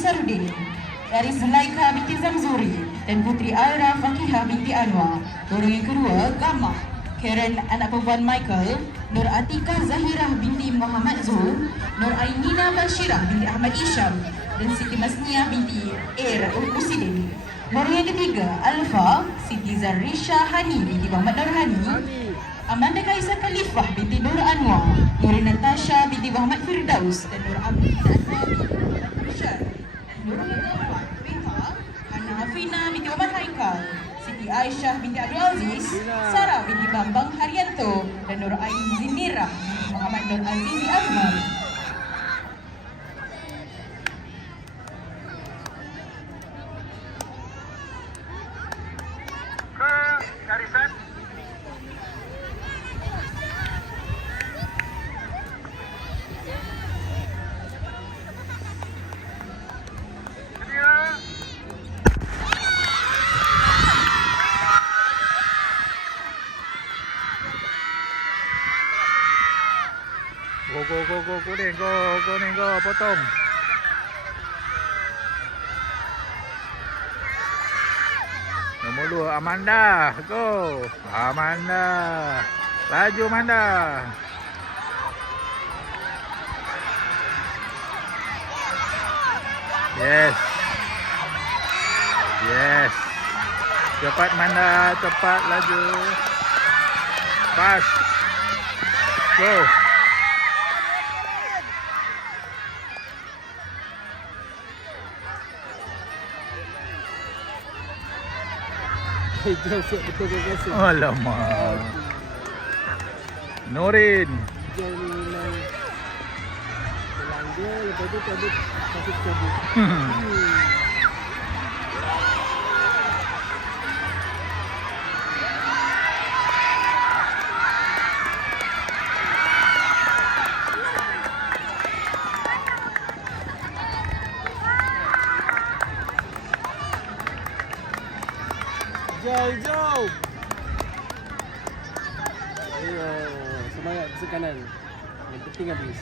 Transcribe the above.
Ansarudin dari Zulaika binti Zamzuri dan Putri Aira Fakihah binti Anwar. Lorong yang kedua, Gamma. Karen anak perempuan Michael, Nur Atika Zahirah binti Muhammad Zul, Nur Ainina Bashirah binti Ahmad Isham dan Siti Masniah binti Air Usidin. Lorong yang ketiga, Alfa, Siti Zarisha Hani binti Muhammad Nurhani, Amanda Kaisa Khalifah binti Nur Anwar, Nur Natasha binti Muhammad Firdaus dan Nur Abdi Anwar binti. Hana Hafina binti Muhammad Haikal, Siti Aisyah binti Abdul Aziz, Sarah binti Bambang Haryanto dan Nur Ain Zinira binti Muhammad Nur Azizi Azman. Go go go go kuning go kuning go potong Nombor dua Amanda. Go. Amanda. Laju Amanda. Yes. Yes. Cepat Amanda. Cepat laju. Pas. Go Betul biasa. Alamak Nurin Jangan memang Selangga Lepas tu Kasih cabut Hmm. Jauh, jauh. Ayo, semangat ke kanan. Yang penting habis.